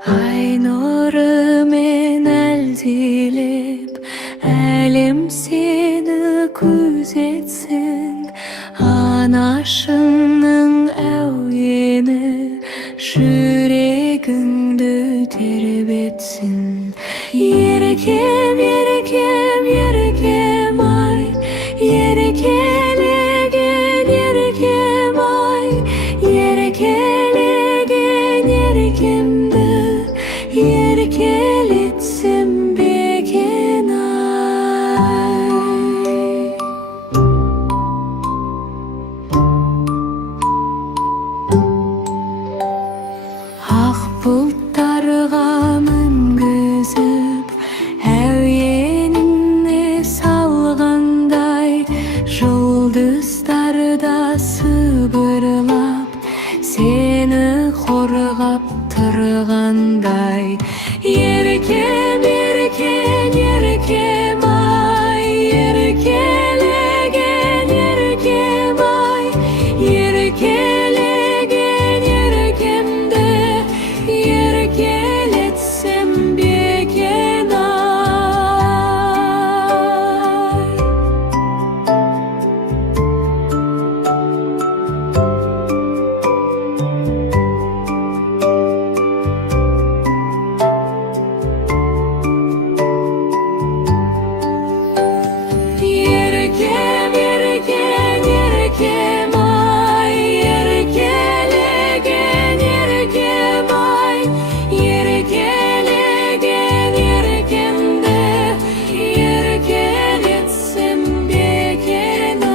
Ay nurымен әлдилеп, әлем сені күзетсін. Анашыңның әуені жүрегіңді тербетсін. Еркем, еркем, еркем ай, еркелеген еркем ай, еркелеген еркемді еркелетсем бекен ай. Ақ бұлттарға мінгізіп, әуеніне салғандай, жұлдыздарда сыбырлап, сені қорғап тұрғандай. Еркем, еркем, еркем ай, еркелеген еркем ай, еркелеген еркемді еркелетсем бекен ай. Еркем, еркем, еркем ай, еркелеген еркем ай, еркелеген еркемді еркелетсем бекен ай.